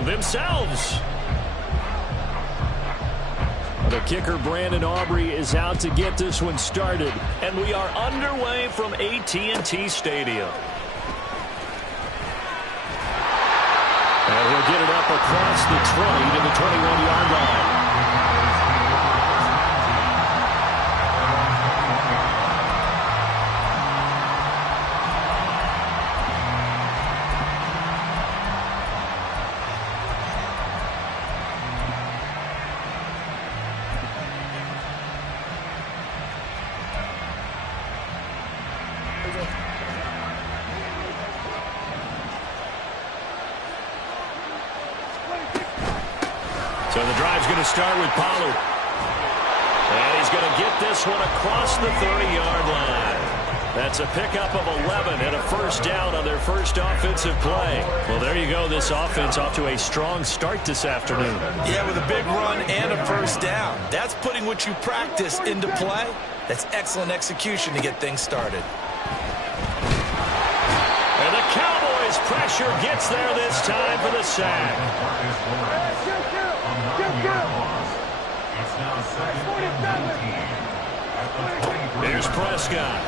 themselves. The kicker, Brandon Aubrey, is out to get this one started. And we are underway from AT&T Stadium. And he'll get it up across the 20 to the 21-yard line. So the drive's going to start with Pollard. And he's going to get this one across the 30-yard line. That's a pickup of 11 and a first down on their first offensive play. Well, there you go. This offense off to a strong start this afternoon. Yeah, with a big run and a first down. That's putting what you practice into play. That's excellent execution to get things started. And the Cowboys' pressure gets there this time for the sack. Here's Prescott.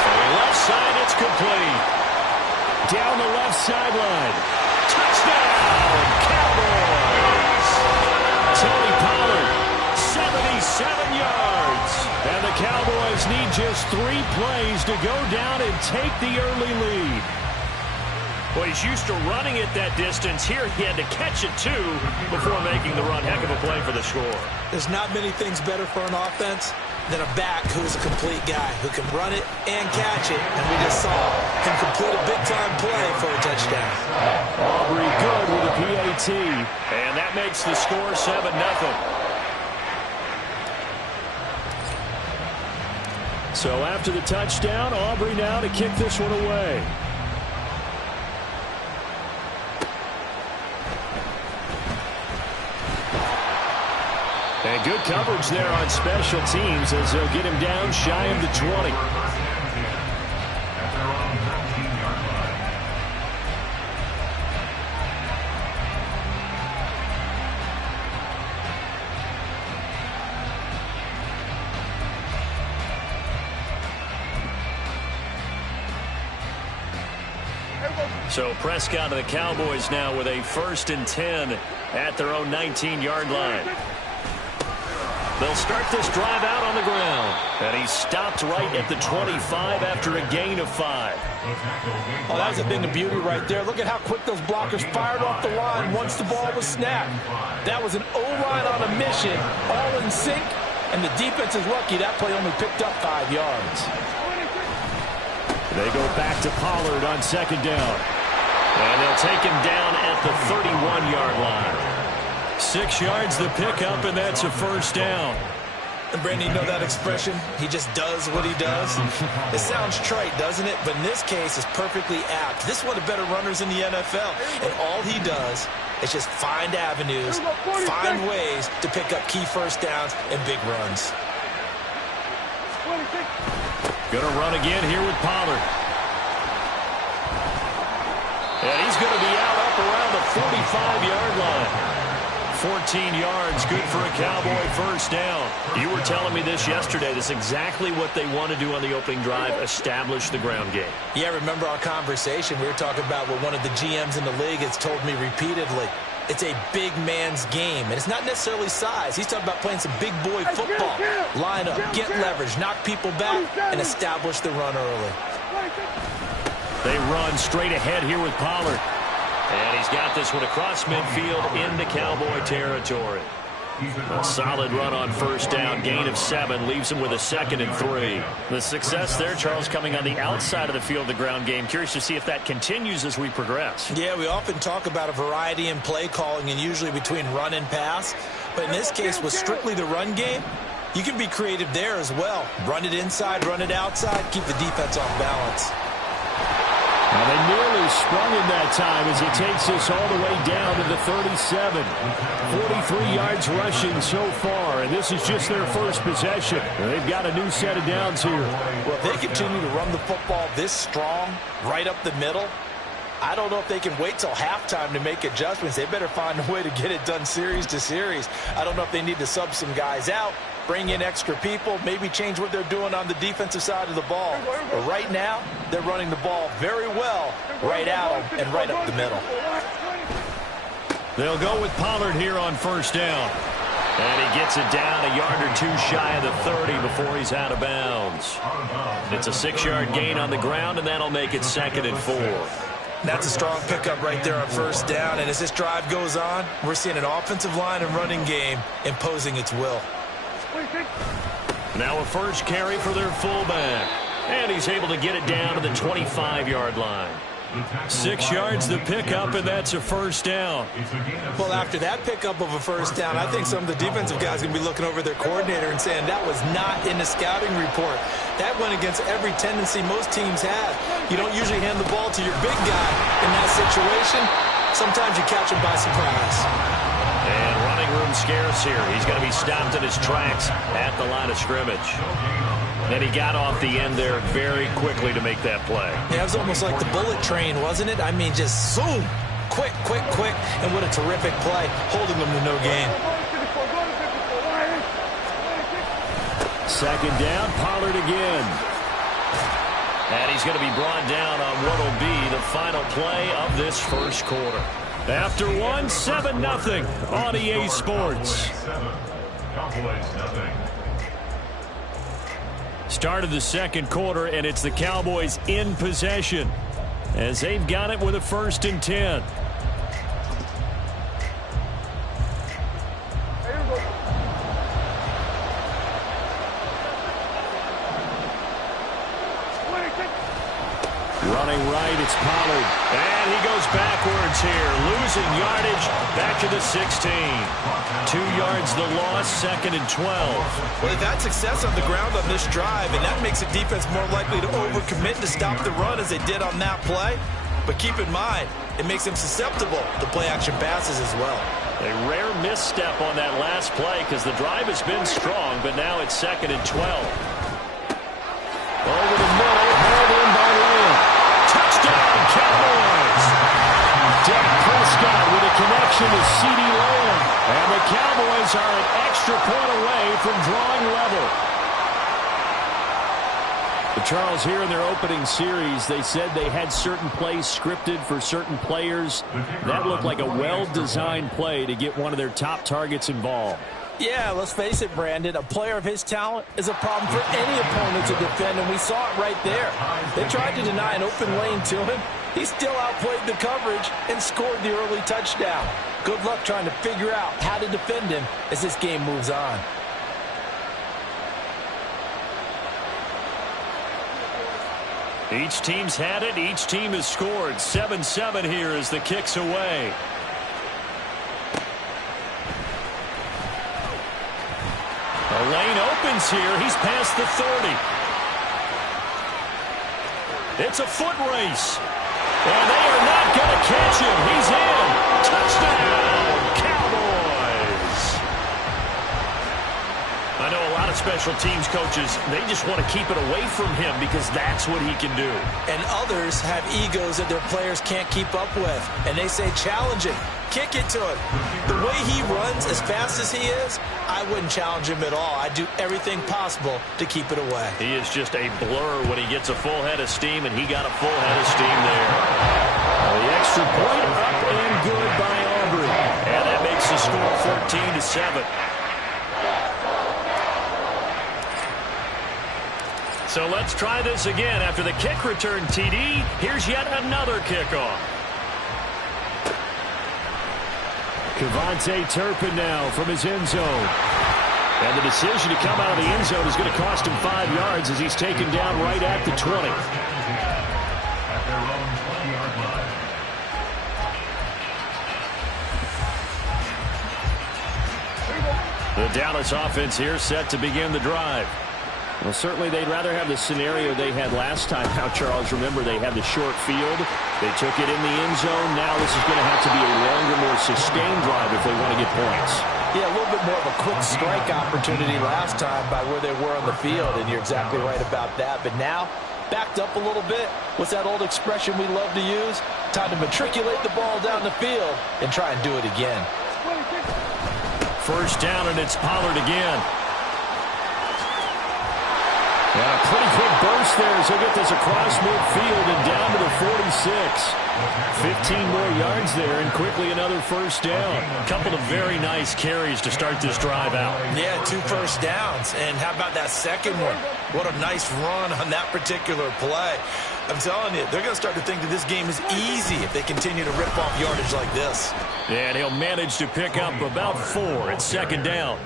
To the left side, it's complete. Down the left sideline. Touchdown, Cowboys! Tony Pollard, 77 yards. And the Cowboys need just 3 plays to go down and take the early lead. Well, he's used to running it that distance. Here he had to catch it, too, before making the run. Heck of a play for the score. There's not many things better for an offense than a back who's a complete guy who can run it and catch it. And we just saw him complete a big-time play for a touchdown. Aubrey good with a PAT. And that makes the score 7-0. So after the touchdown, Aubrey now to kick this one away. And good coverage there on special teams as they'll get him down shy of the 20. So Prescott and the Cowboys now with a 1st and 10 at their own 19-yard line. They'll start this drive out on the ground. And he stopped right at the 25 after a gain of 5. Oh, that was a thing of beauty right there. Look at how quick those blockers fired off the line once the ball was snapped. That was an O-line on a mission, all in sync, and the defense is lucky that play only picked up 5 yards. They go back to Pollard on 2nd down. And they'll take him down at the 31-yard line. 6 yards the pickup, and that's a first down. And Brandon, you know that expression? He just does what he does. It sounds trite, doesn't it? But in this case, it's perfectly apt. This is one of the better runners in the NFL. And all he does is just find avenues, find ways to pick up key first downs and big runs. Going to run again here with Pollard. And he's going to be out up around the 45-yard line. 14 yards, good for a Cowboy first down. You were telling me this yesterday. This is exactly what they want to do on the opening drive, establish the ground game. Yeah, remember our conversation. We were talking about what one of the GMs in the league has told me repeatedly. It's a big man's game, and it's not necessarily size. He's talking about playing some big boy football. Line up, get leverage, knock people back, and establish the run early. They run straight ahead here with Pollard. And he's got this one across midfield into Cowboy territory. A solid run on first down, gain of 7, leaves him with a 2nd and 3. The success there, Charles, coming on the outside of the field, the ground game. Curious to see if that continues as we progress. Yeah, we often talk about a variety in play calling and usually between run and pass. But in this case, with strictly the run game, you can be creative there as well. Run it inside, run it outside, keep the defense off balance. Well, they nearly sprung him that time as he takes us all the way down to the 37. 43 yards rushing so far, and this is just their first possession. They've got a new set of downs here. Well, if they continue to run the football this strong, right up the middle, I don't know if they can wait till halftime to make adjustments. They better find a way to get it done series to series. I don't know if they need to sub some guys out, bring in extra people, maybe change what they're doing on the defensive side of the ball. But right now, they're running the ball very well right at them and right up the middle. They'll go with Pollard here on first down. And he gets it down a yard or two shy of the 30 before he's out of bounds. It's a 6-yard gain on the ground, and that'll make it 2nd and 4. That's a strong pickup right there on first down. And as this drive goes on, we're seeing an offensive line and running game imposing its will. Now a first carry for their fullback. And he's able to get it down to the 25-yard line. 6 yards the pickup, and that's a first down. Well, after that pickup of a first down, I think some of the defensive guys are going to be looking over their coordinator and saying that was not in the scouting report. That went against every tendency most teams have. You don't usually hand the ball to your big guy in that situation. Sometimes you catch him by surprise. And running room scarce here. He's going to be stopped in his tracks at the line of scrimmage. And he got off the end there very quickly to make that play. Yeah, it was almost like the bullet train, wasn't it? I mean, just zoom. Quick, quick, quick. And what a terrific play, holding them to no gain. 2nd down, Pollard again. And he's going to be brought down on what will be the final play of this first quarter. After one, 7-0 on EA Sports. Start of the second quarter, and it's the Cowboys in possession as they've got it with a 1st and 10. Running right, it's Pollard. And he goes backwards here, losing yardage back to the 16. 2 yards the loss, 2nd and 12. Well, they've had success on the ground on this drive, and that makes the defense more likely to overcommit to stop the run as they did on that play. But keep in mind, it makes them susceptible to play-action passes as well. A rare misstep on that last play because the drive has been strong, but now it's 2nd and 12. Over the middle, held in by Lamb. Touchdown, Cowboys! Dak Prescott with a connection to CeeDee Lamb. And the Cowboys are an extra point away from drawing level. But Charles, here in their opening series, they said they had certain plays scripted for certain players. That looked like a well-designed play to get one of their top targets involved. Yeah, let's face it, Brandon. A player of his talent is a problem for any opponent to defend, and we saw it right there. They tried to deny an open lane to him. He still outplayed the coverage and scored the early touchdown. Good luck trying to figure out how to defend him as this game moves on. Each team's had it. Each team has scored. 7-7 here as the kick's away. The lane opens here. He's past the 30. It's a foot race. And they are not going to catch him. He's in. Touchdown, Cowboys. I know a lot of special teams coaches, they just want to keep it away from him because that's what he can do. And others have egos that their players can't keep up with. And they say, challenge him. Kick it to him. The way he runs as fast as he is, I wouldn't challenge him at all. I'd do everything possible to keep it away. He is just a blur when he gets a full head of steam, and he got a full head of steam there. The extra point up and good by Aubrey. And that makes the score 14-7. So let's try this again. After the kick return TD, here's yet another kickoff. Kevontae Turpin now from his end zone. And the decision to come out of the end zone is going to cost him 5 yards as he's taken down right at the 20. The Dallas offense here set to begin the drive. Well, certainly they'd rather have the scenario they had last time. Now, Charles, remember they had the short field. They took it in the end zone. Now this is going to have to be a longer, more sustained drive if they want to get points. Yeah, a little bit more of a quick strike opportunity last time by where they were on the field, and you're exactly right about that. But now backed up a little bit. What's that old expression we love to use? Time to matriculate the ball down the field and try and do it again. First down, and it's Pollard again. And a pretty quick burst there as he'll get this across midfield and down to the 46. 15 more yards there and quickly another first down. A couple of very nice carries to start this drive out. Yeah, 2 first downs. And how about that second one? What a nice run on that particular play. I'm telling you, they're going to start to think that this game is easy if they continue to rip off yardage like this. And he'll manage to pick up about 4 at second down.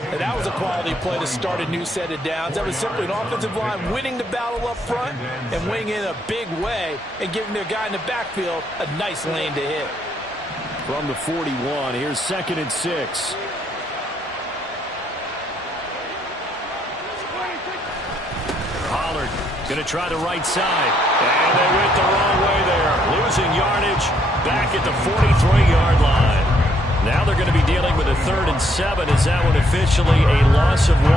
And that was a quality play to start a new set of downs. That was simply an offensive line winning the battle up front and winning in a big way and giving their guy in the backfield a nice lane to hit. From the 41, here's 2nd and 6. Pollard going to try the right side. And they went the wrong way there. Losing yardage back at the 43-yard line. Now they're going to be dealing with a 3rd and 7. Is that one officially a loss of 1?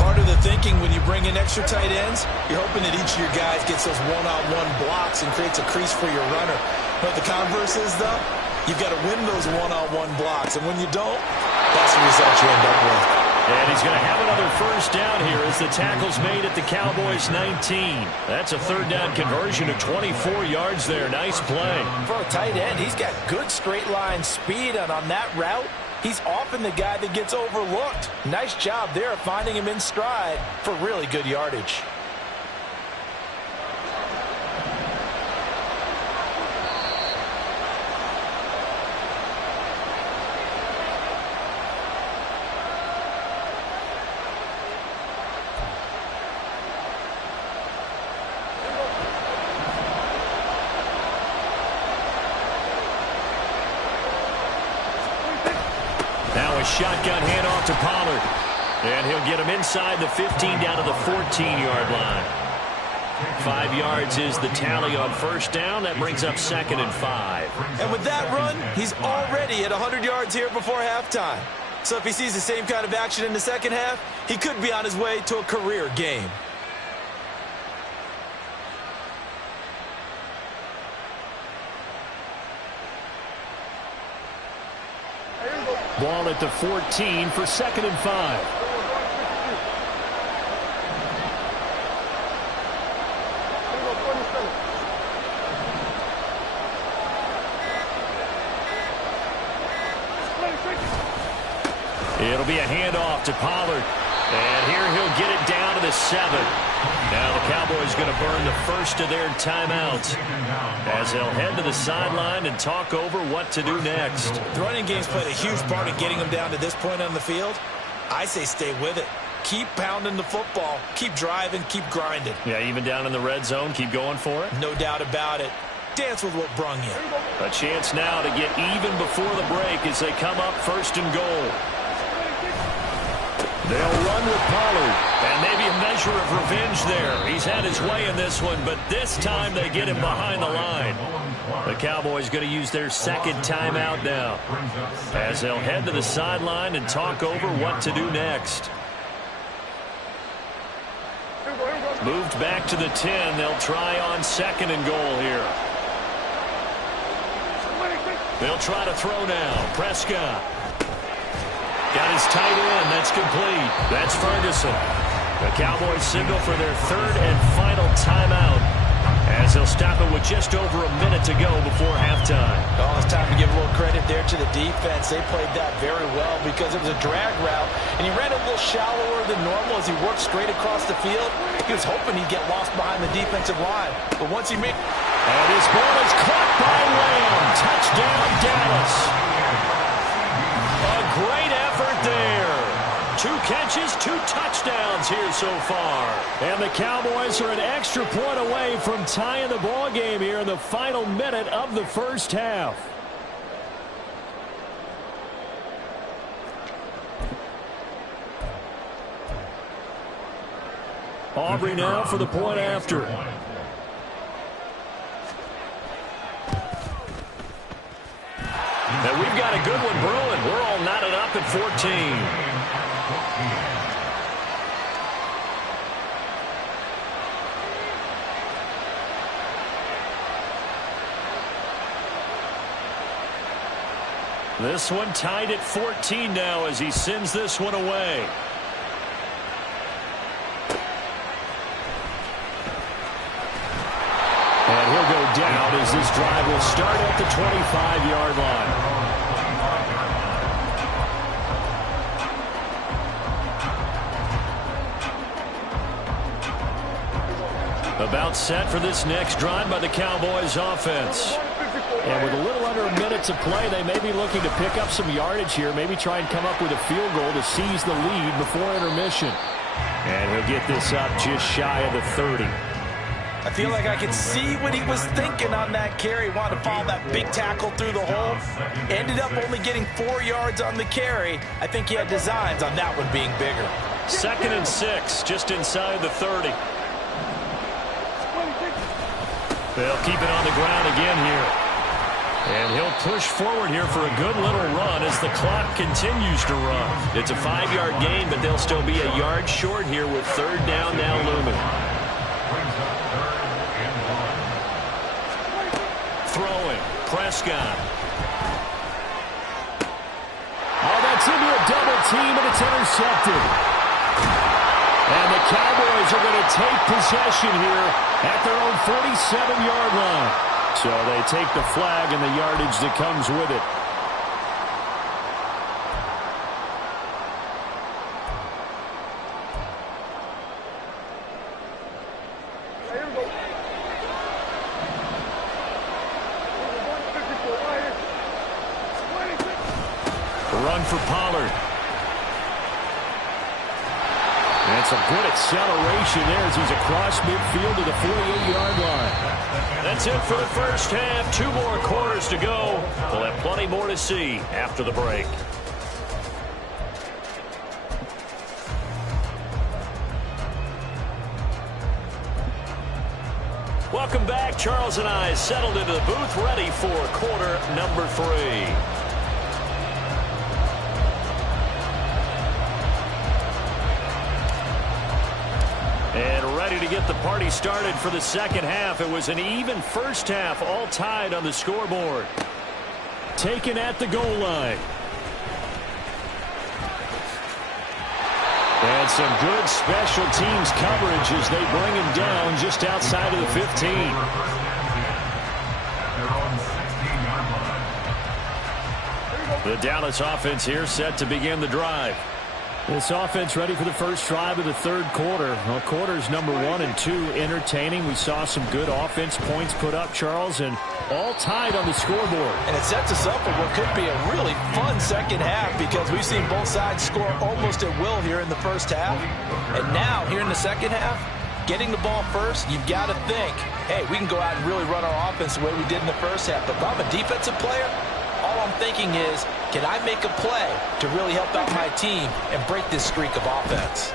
Part of the thinking when you bring in extra tight ends, you're hoping that each of your guys gets those one-on-one blocks and creates a crease for your runner. But the converse is, though, you've got to win those one-on-one blocks. And when you don't, that's the result you end up with. And he's going to have another first down here as the tackle's made at the Cowboys' 19. That's a 3rd down conversion of 24 yards there. Nice play. For a tight end, he's got good straight line speed, and on that route, he's often the guy that gets overlooked. Nice job there of finding him in stride for really good yardage. Shotgun handoff to Pollard. And he'll get him inside the 15 down to the 14-yard line. 5 yards is the tally on first down. That brings up 2nd and 5. And with that run, he's already at 100 yards here before halftime. So if he sees the same kind of action in the second half, he could be on his way to a career game. Ball at the 14 for 2nd and 5. It'll be a handoff to Pollard. And here he'll get it down to the 7. Now the Cowboys going to burn the first of their timeouts as they'll head to the sideline and talk over what to do next. The running game's played a huge part in getting them down to this point on the field. I say stay with it. Keep pounding the football. Keep driving. Keep grinding. Yeah, even down in the red zone, keep going for it. No doubt about it. Dance with what brung you. A chance now to get even before the break as they come up 1st and goal. They'll run with Pollard, and maybe a measure of revenge there. He's had his way in this one, but this time they get him behind the line. The Cowboys going to use their 2nd timeout now as they'll head to the sideline and talk over what to do next. Moved back to the 10. They'll try on 2nd and goal here. They'll try to throw now. Prescott. Got his tight end. That's complete. That's Ferguson. The Cowboys signal for their 3rd and final timeout as they'll stop it with just over a minute to go before halftime. Oh, it's time to give a little credit there to the defense. They played that very well because it was a drag route, and he ran a little shallower than normal as he worked straight across the field. He was hoping he'd get lost behind the defensive line, but once he made... And his ball is caught by Lamb. Touchdown, Dallas. A great effort there. 2 catches, 2 touchdowns here so far. And the Cowboys are an extra point away from tying the ball game here in the final minute of the first half. Aubrey now for the point after. And we've got a good one brewing. We're all knotted up at 14. This one tied at 14 now as he sends this one away. And he'll go down as this drive will start at the 25-yard line. About set for this next drive by the Cowboys offense. And with a little under a minute to play, they may be looking to pick up some yardage here, maybe try and come up with a field goal to seize the lead before intermission. And he'll get this up just shy of the 30. I feel like I could see what he was thinking on that carry. Wanted to follow that big tackle through the hole. Ended up only getting 4 yards on the carry. I think he had designs on that one being bigger. 2nd and 6, just inside the 30. They'll keep it on the ground again here. And he'll push forward here for a good little run as the clock continues to run. It's a 5-yard gain, but they'll still be a yard short here with 3rd down now looming. Throwing, Prescott. Oh, that's into a double team, and it's intercepted. And the Cowboys are going to take possession here at their own 47-yard line. So they take the flag and the yardage that comes with it. Run for Pollard. And some good acceleration there as he's across midfield to the 48-yard line. That's it for the first half. 2 more quarters to go. We'll have plenty more to see after the break. Welcome back. Charles and I settled into the booth, ready for quarter number 3. And ready to get the party started for the second half. It was an even first half, all tied on the scoreboard. Taken at the goal line. And some good special teams coverage as they bring him down just outside of the 15. The Dallas offense here set to begin the drive. This offense ready for the first drive of the 3rd quarter. Well, quarters number 1 and 2 entertaining. We saw some good offense points put up, Charles, and all tied on the scoreboard. And it sets us up for what could be a really fun second half because we've seen both sides score almost at will here in the first half. And now, here in the second half, getting the ball first, you've got to think, hey, we can go out and really run our offense the way we did in the first half. But if I'm a defensive player, all I'm thinking is, can I make a play to really help out my team and break this streak of offense?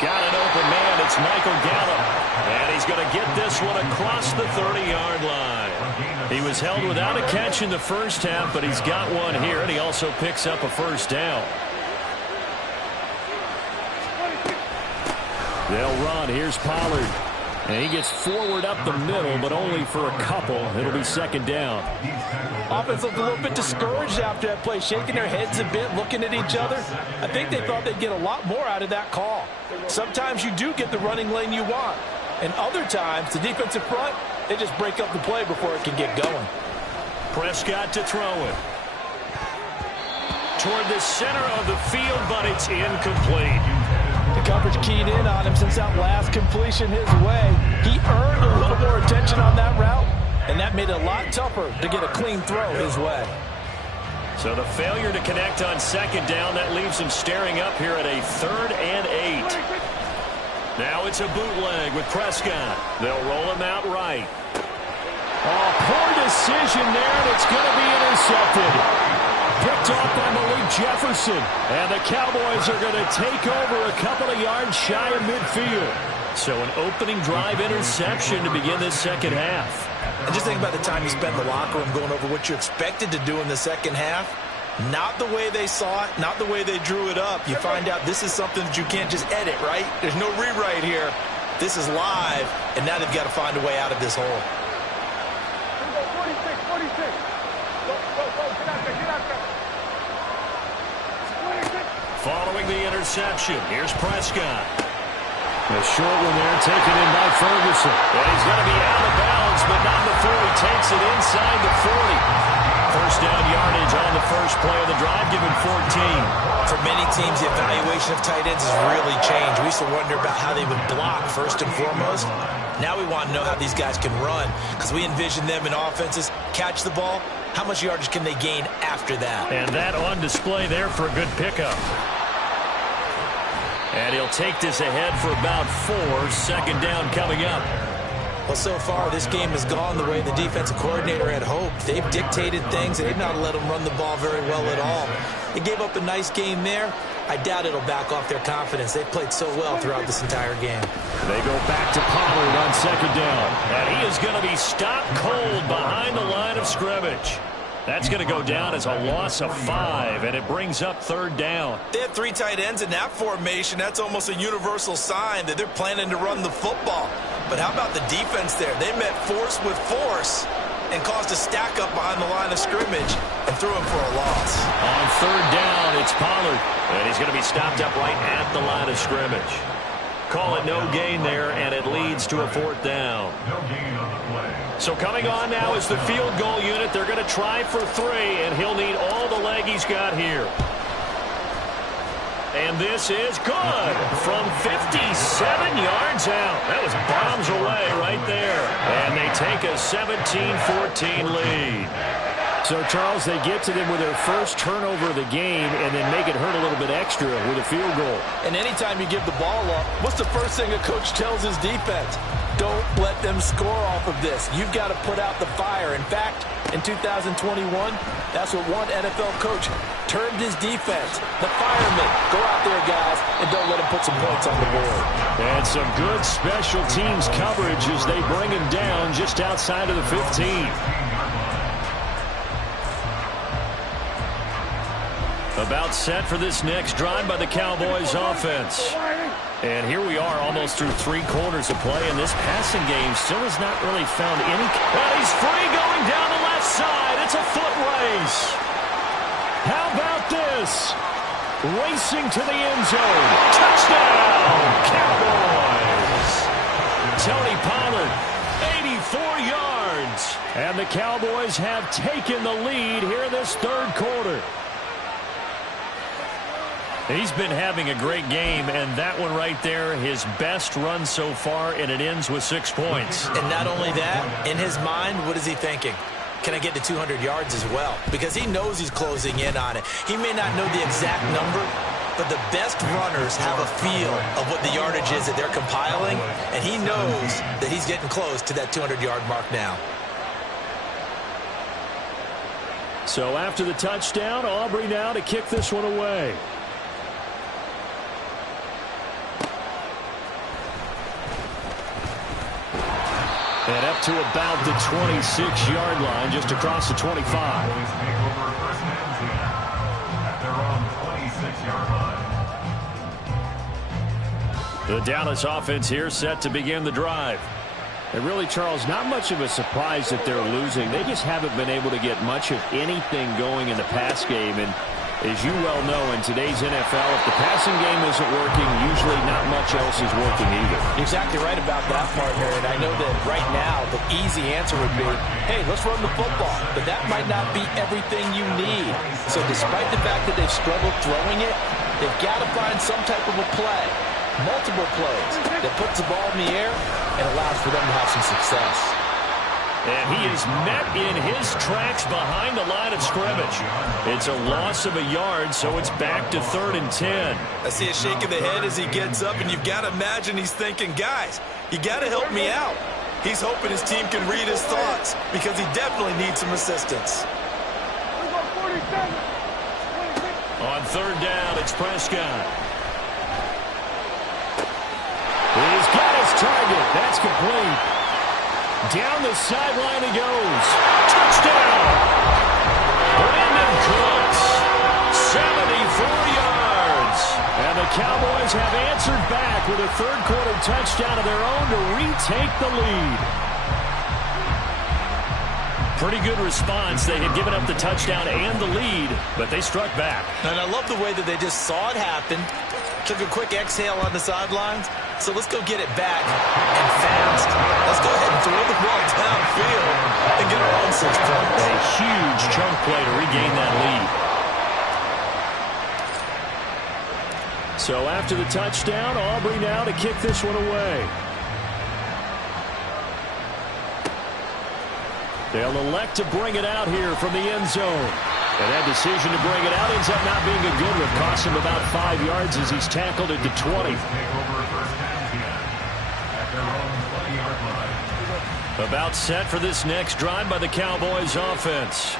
Got an open man. It's Michael Gallup. And he's going to get this one across the 30-yard line. He was held without a catch in the first half, but he's got one here, and he also picks up a first down. They'll run. Here's Pollard. And he gets forward up the middle, but only for a couple. It'll be 2nd down. Offense looked a little bit discouraged after that play, shaking their heads a bit, looking at each other. I think they thought they'd get a lot more out of that call. Sometimes you do get the running lane you want. And other times, the defensive front, they just break up the play before it can get going. Prescott to throw it. Toward the center of the field, but it's incomplete. The coverage keyed in on him since that last completion his way. He earned a little more attention on that route, and that made it a lot tougher to get a clean throw his way. So the failure to connect on 2nd down, that leaves him staring up here at a 3rd and 8. Now it's a bootleg with Prescott. They'll roll him out right. Oh, poor decision there, and it's going to be intercepted. Picked off by Malik Jefferson. And the Cowboys are going to take over a couple of yards shy of midfield. So an opening drive interception to begin this second half. And just think about the time you spent in the locker room going over what you expected to do in the second half. Not the way they saw it, not the way they drew it up. You find out this is something that you can't just edit, right? There's no rewrite here. This is live, and now they've got to find a way out of this hole. Following the interception, here's Prescott. A short one there, taken in by Ferguson. And he's going to be out of bounds, but not before he takes it inside the 40. First down yardage on the first play of the drive, given 14. For many teams, the evaluation of tight ends has really changed. We used to wonder about how they would block first and foremost. Now we want to know how these guys can run, because we envision them in offenses catch the ball. How much yardage can they gain after that? And that on display there for a good pickup. And he'll take this ahead for about 4. Second down coming up. Well, so far, this game has gone the way the defensive coordinator had hoped. They've dictated things, and they've not let them run the ball very well at all. They gave up a nice game there. I doubt it'll back off their confidence. They've played so well throughout this entire game. They go back to Pollard on second down. And he is going to be stopped cold behind the line of scrimmage. That's going to go down as a loss of 5, and it brings up third down. They had 3 tight ends in that formation. That's almost a universal sign that they're planning to run the football. But how about the defense there? They met force with force and caused a stack up behind the line of scrimmage and threw him for a loss. On third down, it's Pollard, and he's going to be stopped up right at the line of scrimmage. Call it no gain there, and it leads to a fourth down. No gain on the play. So coming on now is the field goal unit. They're going to try for 3, and he'll need all the leg he's got here. And this is good from 57 yards out. That was bombs away right there. And they take a 17-14 lead. So, Charles, they get to them with their first turnover of the game and then make it hurt a little bit extra with a field goal. And anytime you give the ball up, what's the first thing a coach tells his defense? Don't let them score off of this. You've got to put out the fire. In fact, in 2021, that's what one NFL coach termed his defense. The firemen. Go out there, guys, and don't let them put some points on the board. And some good special teams coverage as they bring him down just outside of the 15. About set for this next drive by the Cowboys offense. And here we are almost through 3 quarters of play, and this passing game still has not really found any. And he's free going down the left side. It's a foot race. How about this? Racing to the end zone. Touchdown, Cowboys. Tony Pollard, 84 yards. And the Cowboys have taken the lead here this third quarter. He's been having a great game, and that one right there, his best run so far, and it ends with 6 points. And not only that, in his mind, what is he thinking? Can I get to 200 yards as well? Because he knows he's closing in on it. He may not know the exact number, but the best runners have a feel of what the yardage is that they're compiling, and he knows that he's getting close to that 200-yard mark now. So after the touchdown, Aubrey now to kick this one away. And up to about the 26-yard line, just across the 25. The Dallas offense here set to begin the drive. And really, Charles, not much of a surprise that they're losing. They just haven't been able to get much of anything going in the pass game. And as you well know, in today's NFL, if the passing game isn't working, usually not much else is working either. You're exactly right about that, partner. And I know that right now the easy answer would be, hey, let's run the football. But that might not be everything you need. So despite the fact that they've struggled throwing it, they've got to find some type of a play, multiple plays, that puts the ball in the air and allows for them to have some success. And he is met in his tracks behind the line of scrimmage. It's a loss of a yard, so it's back to 3rd and 10. I see a shake of the head as he gets up, and you've got to imagine he's thinking, guys, you got to help me out. He's hoping his team can read his thoughts because he definitely needs some assistance. On 3rd down, it's Prescott. He's got his target. That's complete. Down the sideline he goes. Touchdown! Brandon Cooks, 74 yards. And the Cowboys have answered back with a third-quarter touchdown of their own to retake the lead. Pretty good response. They had given up the touchdown and the lead, but they struck back. And I love the way that they just saw it happen, took a quick exhale on the sidelines. So let's go get it back and fast. Let's go ahead and throw the ball downfield and get our own 6 points. A huge chunk play to regain that lead. So after the touchdown, Aubrey now to kick this one away. They'll elect to bring it out here from the end zone. And that decision to bring it out ends up not being a good one. Costs him about 5 yards as he's tackled at the 20. About set for this next drive by the Cowboys offense.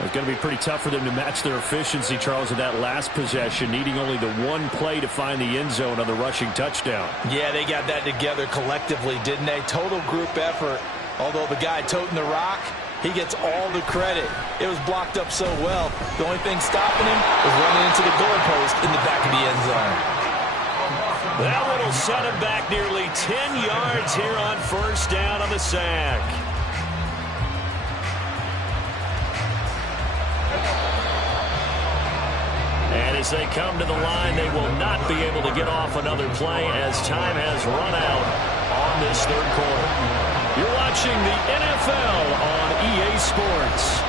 It's going to be pretty tough for them to match their efficiency, Charles, in that last possession, needing only the one play to find the end zone on the rushing touchdown. Yeah, they got that together collectively, didn't they? Total group effort. Although the guy toting the rock, he gets all the credit. It was blocked up so well. The only thing stopping him was running into the goalpost in the back of the end zone. That one will set him back nearly 10 yards here on first down on the sack. And as they come to the line, they will not be able to get off another play as time has run out on this third quarter. You're watching the NFL on EA Sports.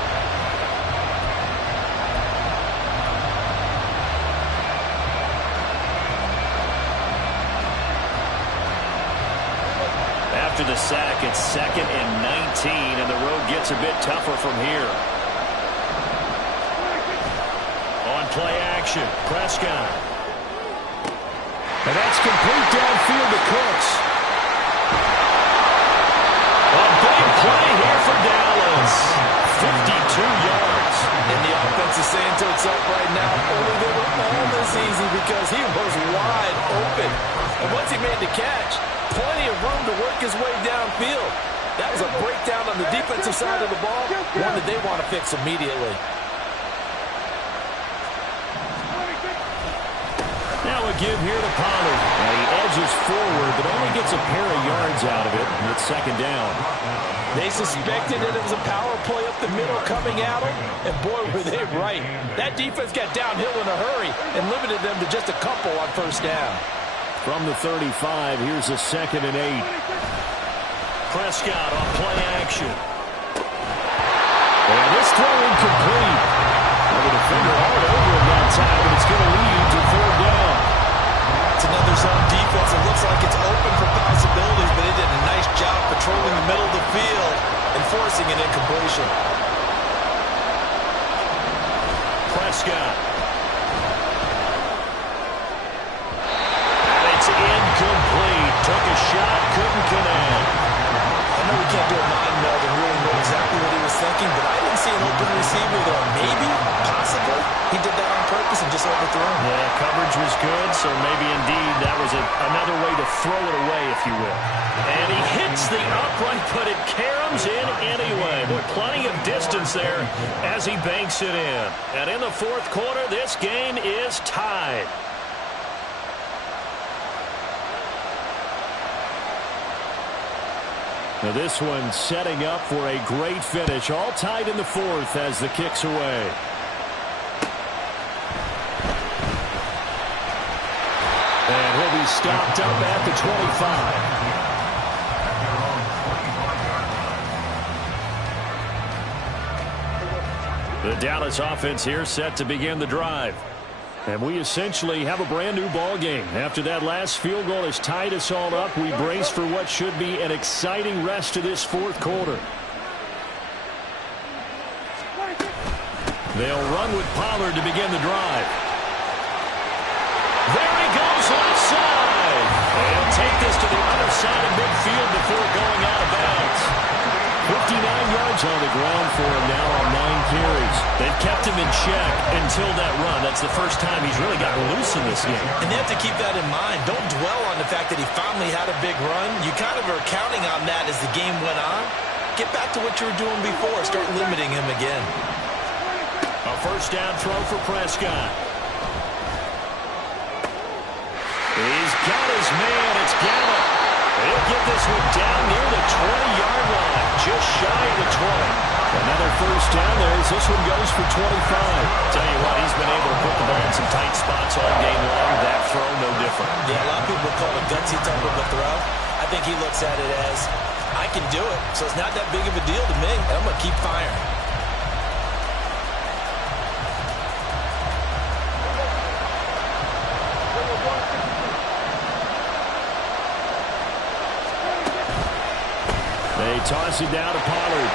After the sack, it's 2nd and 19, and the road gets a bit tougher from here. On play action, Prescott. And that's complete downfield to Cooks. A big play here for Dallas. 52 yards. And the offense is saying to itself right now, only they were all this easy because he was wide open. And once he made the catch, plenty of room to work his way downfield. That was a breakdown on the defensive side of the ball, one that they want to fix immediately. Now a give here to Pollard. And he edges forward, but only gets a pair of yards out of it. And it's 2nd down. They suspected that it was a power play up the middle coming at them, and boy, were they right. That defense got downhill in a hurry and limited them to just a couple on first down. From the 35, here's a 2nd and 8. Prescott on play action. And this throw incomplete. Well, the defender all over him that time, but it's going to lead to 4th down. It's another zone defense. It looks like it's open for possibilities, but they did a nice job patrolling the middle of the field and forcing an incompletion. Prescott. And it's incomplete. Took a shot, couldn't connect. I know we can't do a mind meld and really know exactly what he was thinking, but I didn't see an open receiver there. Maybe, possibly, he did that on purpose and just overthrew him. Yeah, coverage was good, so maybe indeed that was another way to throw it away, if you will. And he hits the upright, but it caroms in anyway. Boy, plenty of distance there as he banks it in. And in the 4th quarter, this game is tied. Now this one setting up for a great finish. All tied in the 4th as the kick's away. And he'll be stopped up at the 25. The Dallas offense here set to begin the drive. And we essentially have a brand new ball game. After that last field goal has tied us all up, we brace for what should be an exciting rest of this 4th quarter. They'll run with Pollard to begin the drive. There he goes left side. They'll take this to the other side of midfield before going out of bounds. 59 yards on the ground for him now on 9 carries. They've kept him in check until that run. That's the first time he's really gotten loose in this game. And you have to keep that in mind. Don't dwell on the fact that he finally had a big run. You kind of are counting on that as the game went on. Get back to what you were doing before. Start limiting him again. A first down throw for Prescott. He's got his man. It's Gallup. He'll get this one down near the 20-yard line, just shy of the 20. Another first down there as this one goes for 25. Tell you what, he's been able to put the ball in some tight spots all game long. That throw, no different. Yeah, a lot of people call it a gutsy type of a throw. I think he looks at it as, I can do it, so it's not that big of a deal to me, and I'm going to keep firing. They toss it down to Pollard.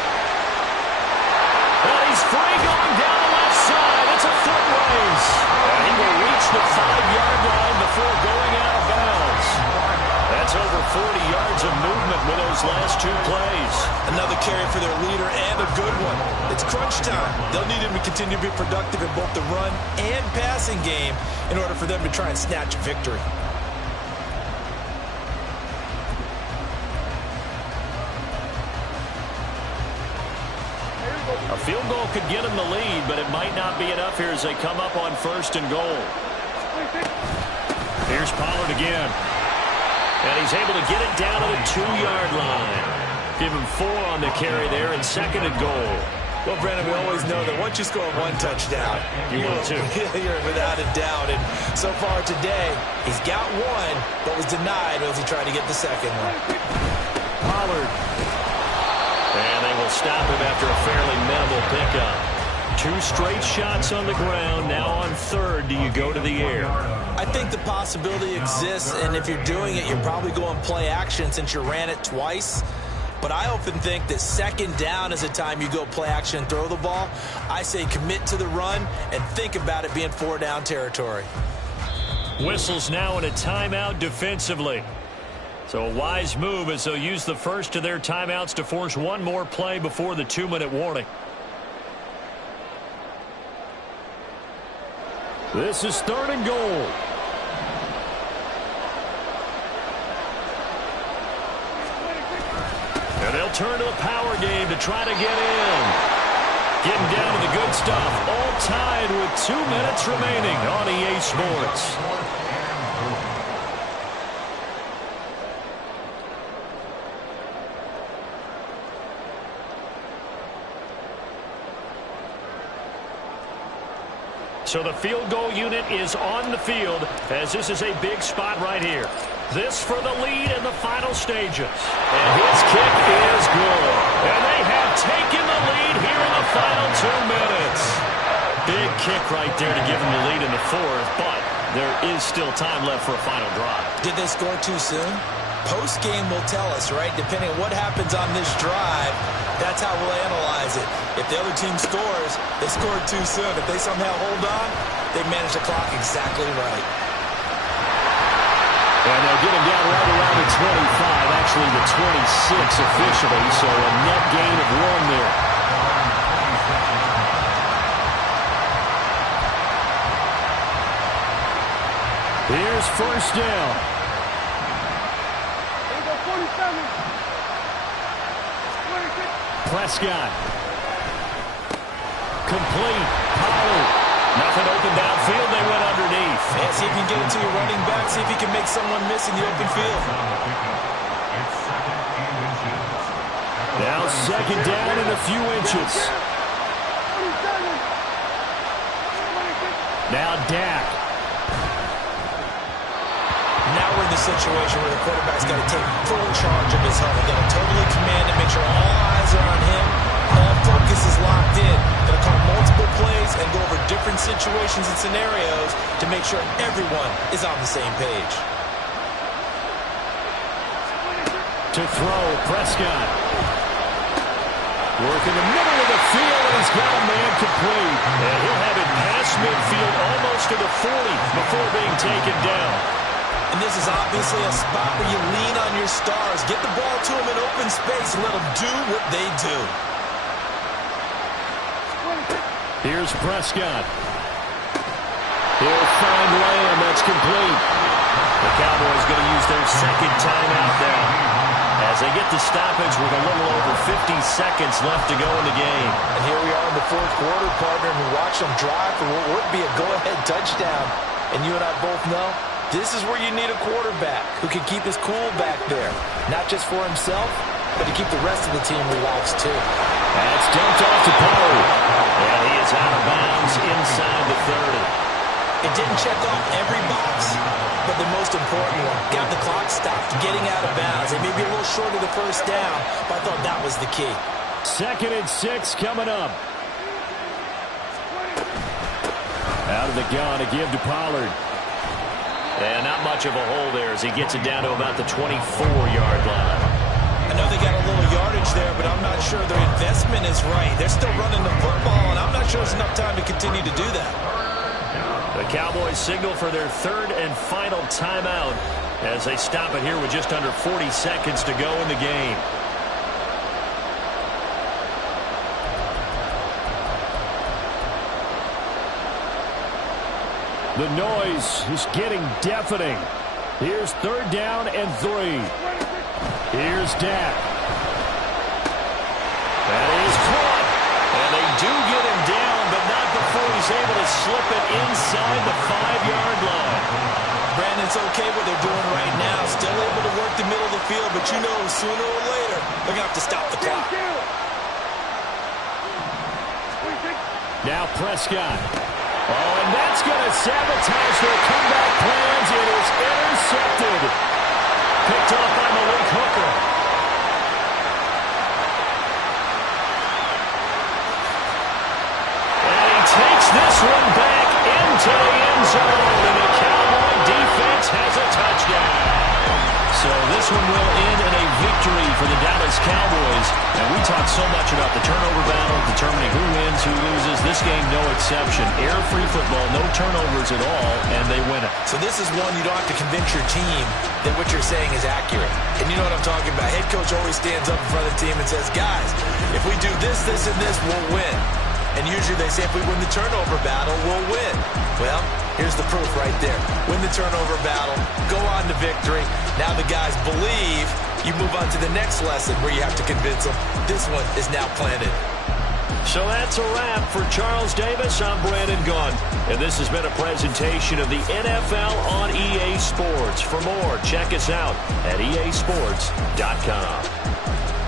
And he's free going down the left side. It's a foot race. And he will reach the 5-yard line before going out of bounds. That's over 40 yards of movement with those last 2 plays. Another carry for their leader and a good one. It's crunch time. They'll need him to continue to be productive in both the run and passing game in order for them to try and snatch a victory. A field goal could get him the lead, but it might not be enough here as they come up on 1st and goal. Here's Pollard again. And he's able to get it down to the 2-yard line. Give him 4 on the carry there and 2nd and goal. Well, Brandon, we always know that once you score 1 touchdown, you will too. You're without a doubt. And so far today, he's got 1, but was denied as he tried to get the 2nd one. Pollard. And they will stop him after a fairly minimal pickup. 2 straight shots on the ground. Now on 3rd, do you go to the air? I think the possibility exists, and if you're doing it, you're probably going play action since you ran it twice. But I often think that 2nd down is a time you go play action and throw the ball. I say commit to the run and think about it being 4-down territory. Whistles now in a timeout defensively. So a wise move as they'll use the first of their timeouts to force 1 more play before the 2-minute warning. This is 3rd and goal. And they'll turn to a power game to try to get in. Getting down to the good stuff. All tied with 2 minutes remaining on EA Sports. So the field goal unit is on the field as this is a big spot right here. This for the lead in the final stages. And his kick is good. And they have taken the lead here in the final 2 minutes. Big kick right there to give them the lead in the 4th, but there is still time left for a final drive. Did they score too soon? Post-game will tell us, right? Depending on what happens on this drive, that's how we'll analyze it. If the other team scores, they scored too soon. If they somehow hold on, they manage the clock exactly right. And they'll get him down right around the 25, actually the 26 officially, so a net gain of 1 there. Here's 1st down. Prescott. Complete. Pollard. Nothing open downfield. They went underneath. Yeah, see if you can get it to your running back. See if you can make someone miss in the open field. Now 2nd down and a few inches. Now Dak. Now we're in the situation where the quarterback's got to take full charge of his helmet. Got to totally command it, make sure all eyes are on him. All focus is locked in. Got to call multiple plays and go over different situations and scenarios to make sure everyone is on the same page. To throw, Prescott. Work in the middle of the field, and he's got a man complete. And he'll have it past midfield almost to the 40 before being taken down. And this is obviously a spot where you lean on your stars. Get the ball to them in open space and let them do what they do. Here's Prescott. He'll find Lamb. That's complete. The Cowboys going to use their 2nd timeout now as they get the stoppage with a little over 50 seconds left to go in the game. And here we are in the 4th quarter, partner, and we watch them drive for what would be a go-ahead touchdown. And you and I both know this is where you need a quarterback who can keep his cool back there. Not just for himself, but to keep the rest of the team relaxed too. That's dumped off to Pollard. And he is out of bounds inside the 30. It didn't check off every box, but the most important one, got the clock stopped, getting out of bounds. It may be a little short of the first down, but I thought that was the key. 2nd and 6 coming up. Out of the gun to give to Pollard. And not much of a hole there as he gets it down to about the 24-yard line. I know they got a little yardage there, but I'm not sure their investment is right. They're still running the football, and I'm not sure there's enough time to continue to do that. The Cowboys signal for their 3rd and final timeout as they stop it here with just under 40 seconds to go in the game. The noise is getting deafening. Here's 3rd down and 3. Here's Dak. That is caught. And they do get him down, but not before he's able to slip it inside the 5-yard line. Brandon, it's okay what they're doing right now. Still able to work the middle of the field, but you know sooner or later they're going to have to stop the clock. Now Prescott. Oh, and that's going to sabotage their comeback plans. It is intercepted. Picked off by Malik Hooker. And he takes this one back into the end zone. And the Cowboy defense has a touchdown. So this one will end in a victory for the Dallas Cowboys. And we talk so much about the turnover battle, determining who wins, who loses. This game, no exception. Error-free football, no turnovers at all, and they win it. So this is one you don't have to convince your team that what you're saying is accurate. And you know what I'm talking about. Head coach always stands up in front of the team and says, guys, if we do this, this, and this, we'll win. And usually they say if we win the turnover battle, we'll win. Well, here's the proof right there. Win the turnover battle, go on to victory. Now the guys believe. You move on to the next lesson where you have to convince them. This one is now planted. So that's a wrap for Charles Davis. I'm Brandon Gunn. And this has been a presentation of the NFL on EA Sports. For more, check us out at easports.com.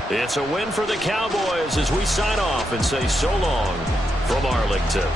It's a win for the Cowboys as we sign off and say so long from Arlington.